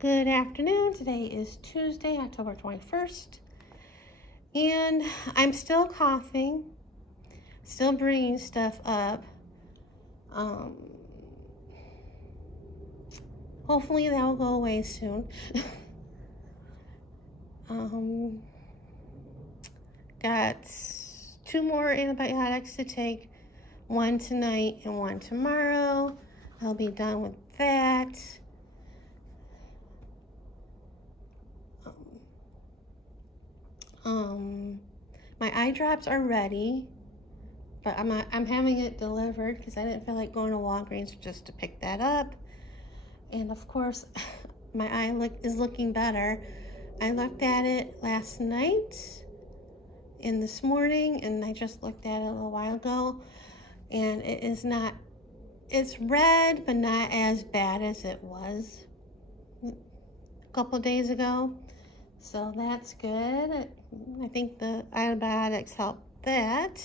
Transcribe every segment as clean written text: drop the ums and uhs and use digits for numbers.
Good afternoon. Today is Tuesday, October 21st, and I'm still coughing, still bringing stuff up. Hopefully that will go away soon. Got 2 more antibiotics to take, one tonight and one tomorrow. I'll be done with that. My eye drops are ready, but I'm having it delivered because I didn't feel like going to Walgreens just to pick that up. And of course, my eye is looking better. I looked at it last night and this morning, and I just looked at it a little while ago, and it's red, but not as bad as it was a couple days ago. So that's good. I think the antibiotics helped that.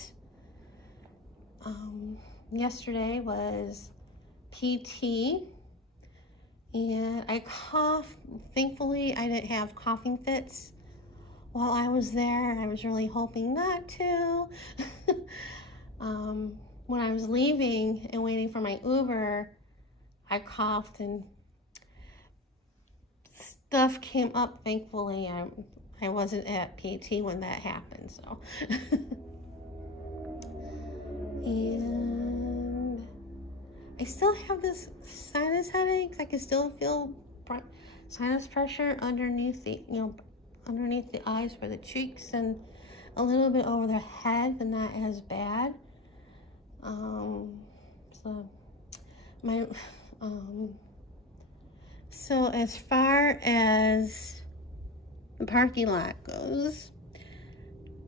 Yesterday was PT, and I coughed. Thankfully, I didn't have coughing fits while I was there. I was really hoping not to. When I was leaving and waiting for my Uber, I coughed and stuff came up. Thankfully, I wasn't at PT when that happened, so. And I still have this sinus headache. I can still feel sinus pressure underneath the, underneath the eyes for the cheeks and a little bit over the head, but not as bad. So as far as the parking lot goes,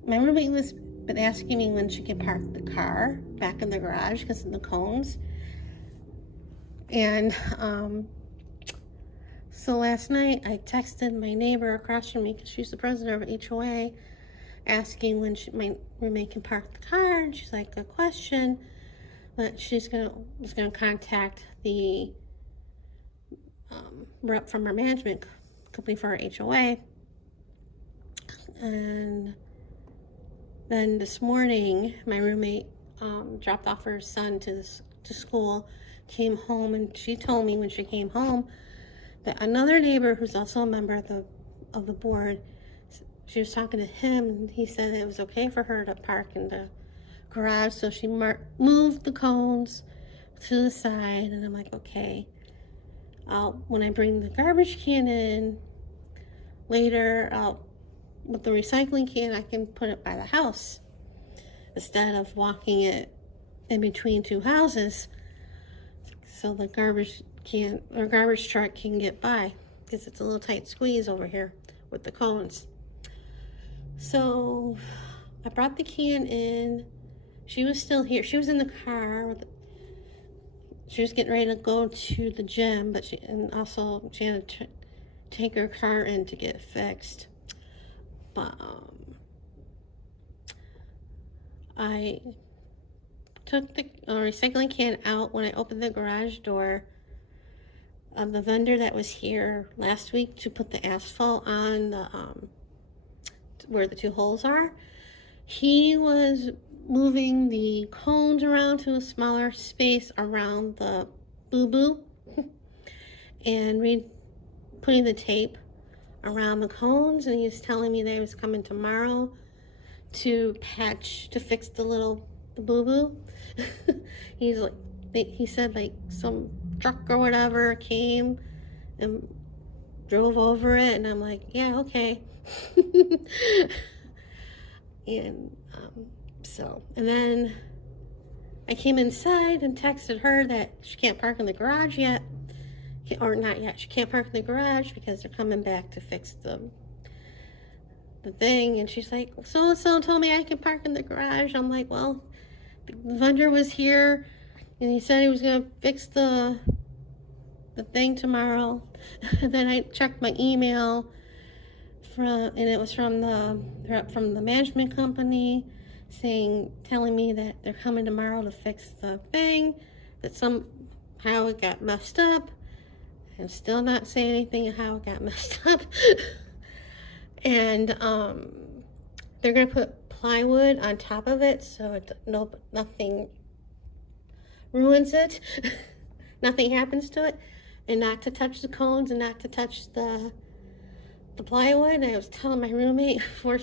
my roommate was been asking me when she could park the car back in the garage because of the cones. And so last night I texted my neighbor across from me, because she's the president of HOA, asking when my roommate can park the car, and she's like, good question, but was gonna contact the rep from our management company for our HOA. And then this morning, my roommate dropped off her son to school, came home, and she told me when she came home that another neighbor who's also a member of the board, she was talking to him, and he said it was okay for her to park in the garage, so she moved the cones to the side. And I'm like, okay, when I bring the garbage can in later, with the recycling can, I can put it by the house instead of walking it in between two houses, so the garbage truck can get by, because it's a little tight squeeze over here with the cones. So I brought the can in. She was still here. She was in the car. She was getting ready to go to the gym, but she had to take her car in to get fixed. But I took the recycling can out when I opened the garage door. The vendor that was here last week to put the asphalt on the where the 2 holes are, he was moving the cones around to a smaller space around the boo-boo and putting the tape around the cones, and he was telling me that he was coming tomorrow to fix the boo-boo. He said like some truck or whatever came and drove over it, and I'm like, yeah, okay. And then I came inside and texted her that she can't park in the garage yet, or not yet. She can't park in the garage because they're coming back to fix the thing. And she's like, so-and-so told me I can park in the garage. I'm like, well, the vendor was here and he said he was gonna fix the thing tomorrow. And then I checked my email and it was from the management company telling me that they're coming tomorrow to fix the thing, that somehow it got messed up. and still not say anything of how it got messed up. And they're gonna put plywood on top of it so nothing ruins it. Nothing happens to it, and not to touch the cones and not to touch the plywood. And I was telling my roommate before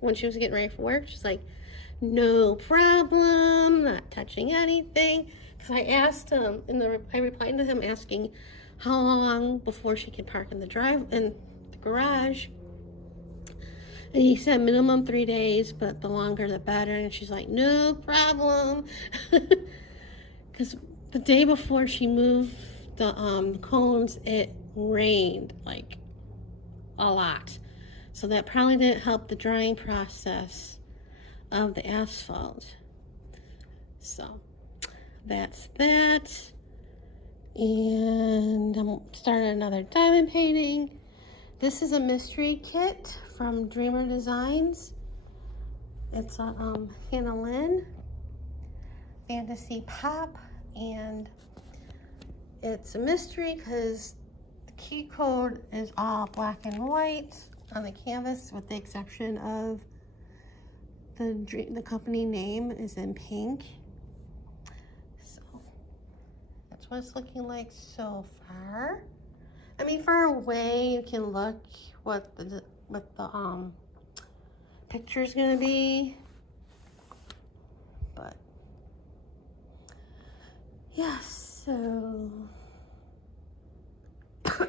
when she was getting ready for work, she's like, no problem, not touching anything. Because I asked him, I replied to him asking how long before she could park in the garage. And he said minimum 3 days, but the longer the better. And she's like, no problem. Because the day before she moved the cones, it rained like a lot. So that probably didn't help the drying process of the asphalt. So that's that. And I'm starting another diamond painting. This is a mystery kit from Dreamer Designs. It's a Hannah Lynn Fantasy Pop, and it's a mystery because the key code is all black and white on the canvas, with the exception of the company name is in pink. So that's what it's looking like so far. I mean, far away you can look what the picture's gonna be, but yeah, so I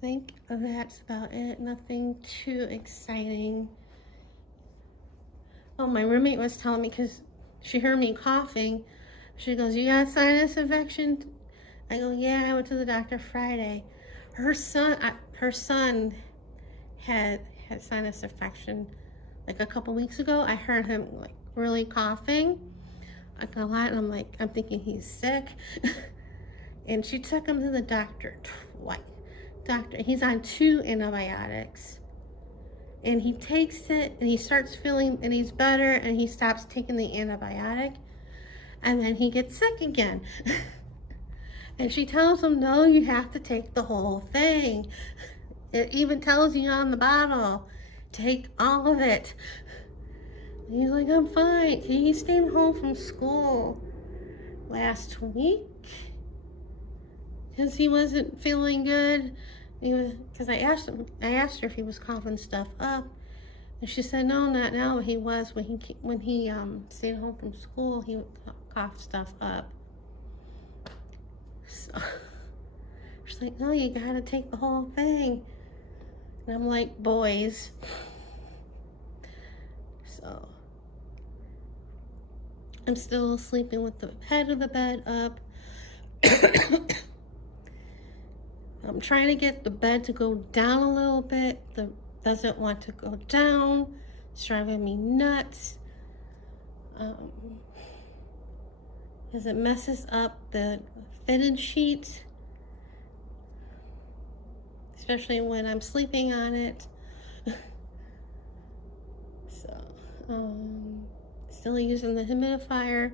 think that's about it. Nothing too exciting. Oh, my roommate was telling me, because she heard me coughing, she goes, you got sinus infection? I go, yeah, I went to the doctor Friday. Her son had sinus infection like a couple weeks ago. I heard him like really coughing a lot, and I'm thinking he's sick. And she took him to the doctor twice. He's on 2 antibiotics, and he takes it and he starts feeling, and he's better, and he stops taking the antibiotic, and then he gets sick again. And she tells him, no, you have to take the whole thing. It even tells you on the bottle, take all of it. And he's like, I'm fine. He stayed home from school last week because he wasn't feeling good. Because I asked her if he was coughing stuff up, and she said, no, not now. But he was when he stayed home from school. He would cough stuff up. So she's like, no, you gotta take the whole thing. And I'm like, boys. So I'm still sleeping with the head of the bed up. I'm trying to get the bed to go down a little bit. Doesn't want to go down. It's driving me nuts. Because it messes up the fitted sheet, especially when I'm sleeping on it. So, still using the humidifier.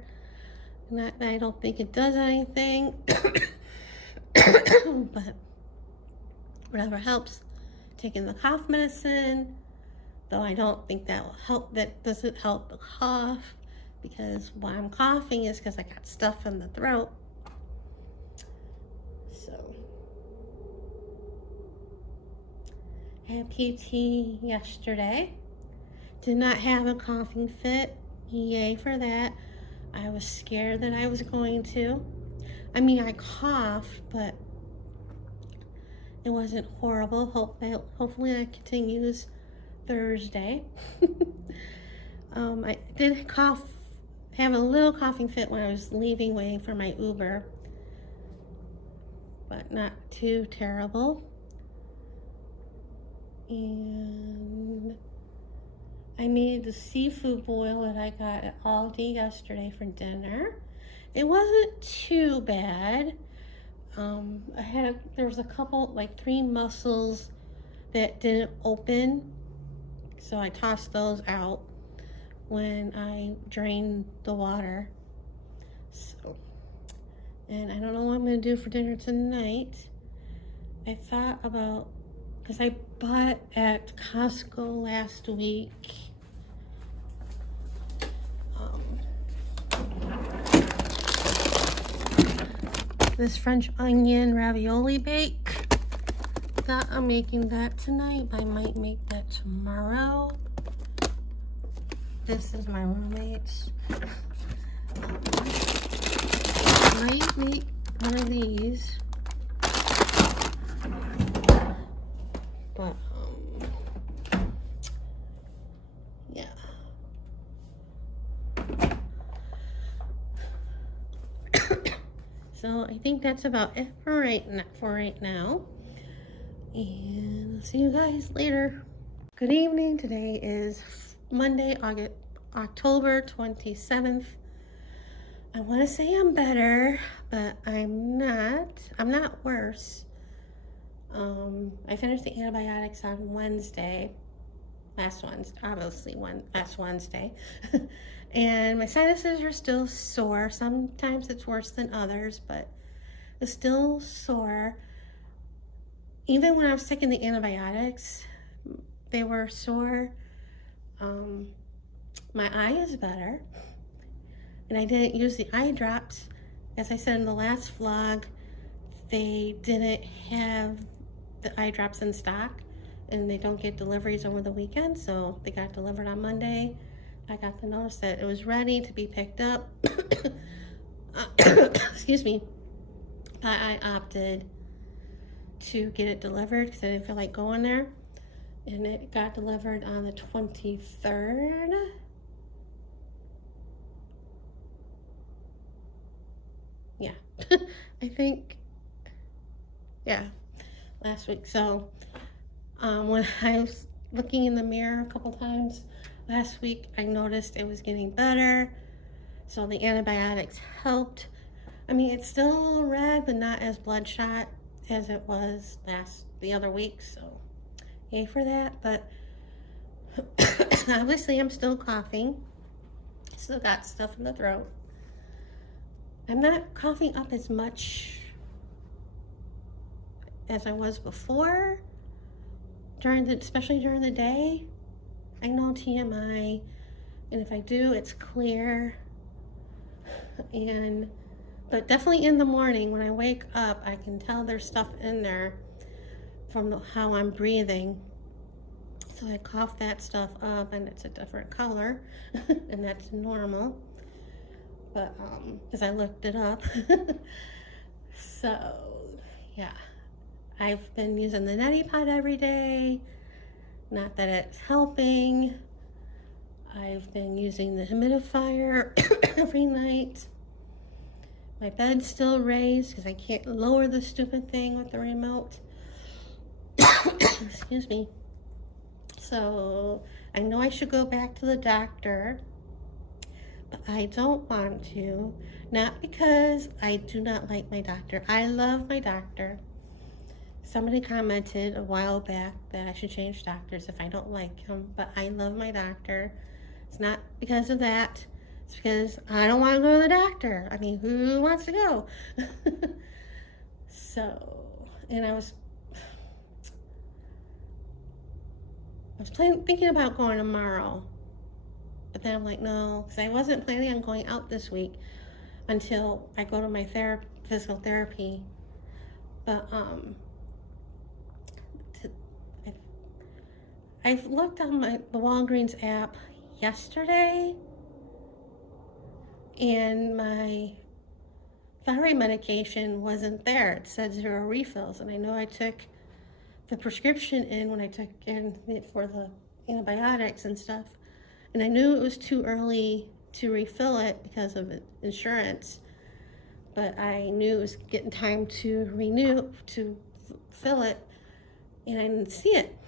I don't think it does anything, but whatever helps. Taking the cough medicine, though I don't think that will help. That doesn't help the cough, because why I'm coughing is because I got stuff in the throat. So, I had PT yesterday. Did not have a coughing fit. Yay for that. I was scared that I was going to. I mean, I coughed, but it wasn't horrible. Hopefully that continues Thursday. I did have a little coughing fit when I was leaving, waiting for my Uber, but not too terrible. And I made the seafood boil that I got at Aldi yesterday for dinner. It wasn't too bad. There was a couple, like 3 mussels that didn't open, so I tossed those out when I drained the water. So, and I don't know what I'm gonna do for dinner tonight. I thought about, because I bought at Costco last week, this French onion ravioli bake. Thought I'm making that tonight, but I might make that tomorrow. This is my roommate's. I might make one of these, but yeah. So I think that's about it for right now. And I'll see you guys later. Good evening. Today is Monday, October 27th. I want to say I'm better, but I'm not. I'm not worse. I finished the antibiotics on Wednesday. Last Wednesday. And my sinuses are still sore. Sometimes it's worse than others, but it's still sore. Even when I was taking the antibiotics, they were sore. My eye is better. And I didn't use the eye drops. As I said in the last vlog, they didn't have the eye drops in stock, and they don't get deliveries over the weekend, so they got delivered on Monday. I got the notice that it was ready to be picked up. Excuse me. I opted to get it delivered because I didn't feel like going there. And it got delivered on the 23rd. Yeah, I think, yeah, last week. So when I was looking in the mirror a couple times last week, I noticed it was getting better. So the antibiotics helped. I mean, it's still red, but not as bloodshot as it was the other week. So yay for that. But obviously I'm still coughing. Still got stuff in the throat. I'm not coughing up as much as I was before, especially during the day. I know TMI, and if I do, it's clear. But definitely in the morning when I wake up, I can tell there's stuff in there from how I'm breathing. So I cough that stuff up, and it's a different color, and that's normal. But because I looked it up. So yeah, I've been using the neti pot every day. Not that it's helping. I've been using the humidifier every night. My bed's still raised because I can't lower the stupid thing with the remote. Excuse me. So I know I should go back to the doctor, but I don't want to. Not because I do not like my doctor. I love my doctor. Somebody commented a while back that I should change doctors if I don't like him, but I love my doctor. It's not because of that. It's because I don't want to go to the doctor. I mean, who wants to go? So, and I was thinking about going tomorrow, but then I'm like, no, because I wasn't planning on going out this week until I go to my physical therapy. But I've looked on the Walgreens app yesterday, and my thyroid medication wasn't there. It said 0 refills, and I know I took the prescription in when I took in for the antibiotics and stuff, and I knew it was too early to refill it because of insurance, but I knew it was getting time to fill it, and I didn't see it.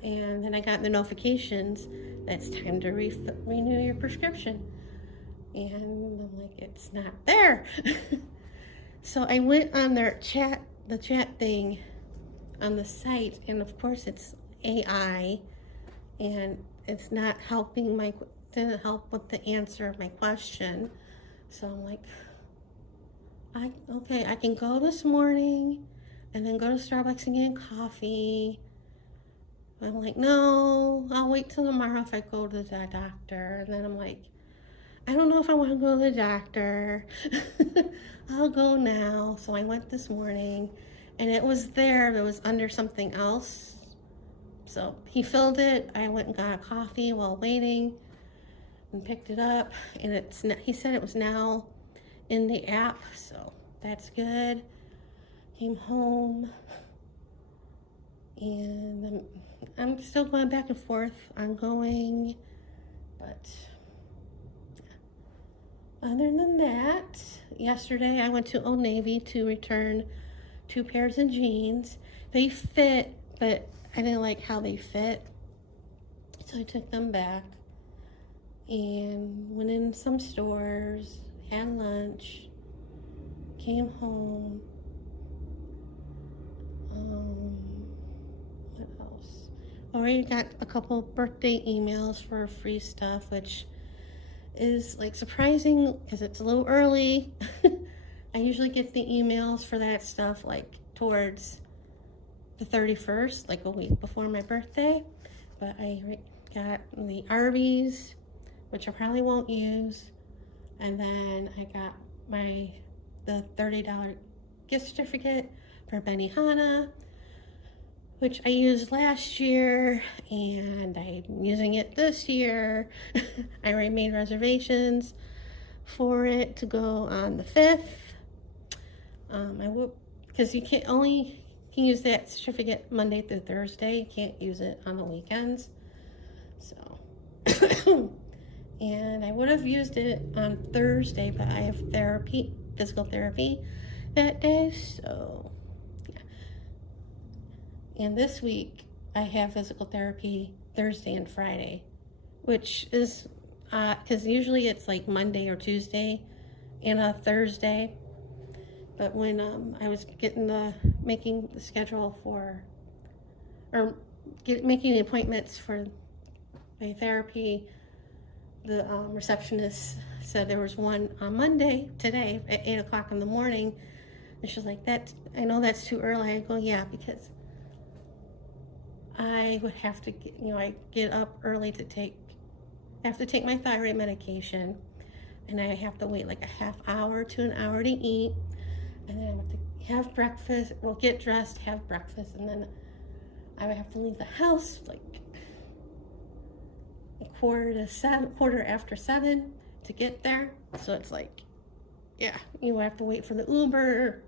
And then I got the notifications that it's time to renew your prescription. And I'm like, it's not there. So I went on the chat thing on the site, and of course it's AI, and it's not helping didn't help with the answer of my question. So I'm like, okay, I can go this morning. and then go to Starbucks and get coffee. I'm like, no, I'll wait till tomorrow if I go to the doctor. And then I'm like, I don't know if I want to go to the doctor. I'll go now. So I went this morning, and it was there. It was under something else. So he filled it. I went and got a coffee while waiting and picked it up. And he said it was now in the app, so that's good. Came home, and I'm still going back and forth ongoing, but other than that, yesterday I went to Old Navy to return 2 pairs of jeans. They fit, but I didn't like how they fit, so I took them back and went in some stores, had lunch, came home. What else? Already got a couple birthday emails for free stuff, which is like surprising because it's a little early. I usually get the emails for that stuff like towards the 31st, like a week before my birthday. But I got the Arby's, which I probably won't use. And then I got the $30 gift certificate for Benihana, which I used last year, and I'm using it this year. I already made reservations for it to go on the 5th. I will, because you can use that certificate Monday through Thursday. You can't use it on the weekends. So, and I would have used it on Thursday, but I have physical therapy that day, so yeah. And this week I have physical therapy Thursday and Friday, which is because usually it's like Monday or Tuesday and a Thursday. But when I was making the schedule making the appointments for my therapy, the receptionist said there was one on Monday, today, at 8 o'clock in the morning. And she's like, I know that's too early. I go, yeah, because I would have to, I get up early I have to take my thyroid medication, and I have to wait like a half hour to an hour to eat. And then I have to have breakfast, get dressed, have breakfast, and then I would have to leave the house like a quarter after 7 to get there. So it's like, yeah, you have to wait for the Uber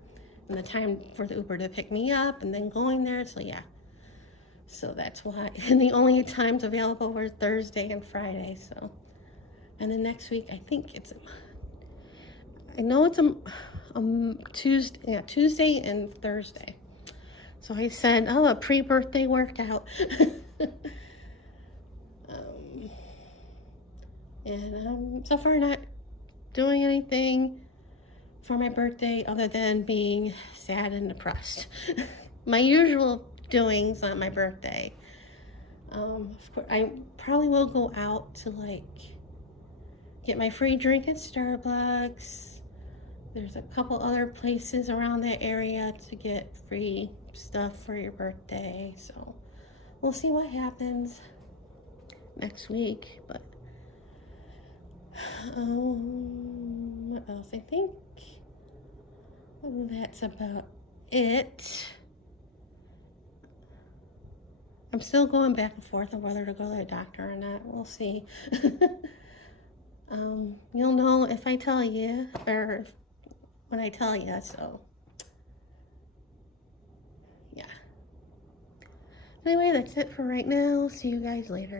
and the time for the Uber to pick me up and then going there. So yeah, so that's why. And the only times available were Thursday and Friday. So, and then next week I think it's Tuesday, Tuesday and Thursday. So I said, a pre-birthday workout. And I'm so far not doing anything for my birthday other than being sad and depressed. My usual doings on my birthday. Of course, I probably will go out to get my free drink at Starbucks. There's a couple other places around that area to get free stuff for your birthday. So we'll see what happens next week. But what else? I think that's about it. I'm still going back and forth on whether to go to the doctor or not. We'll see. You'll know if I tell you, or when I tell you, so yeah. Anyway, that's it for right now. See you guys later.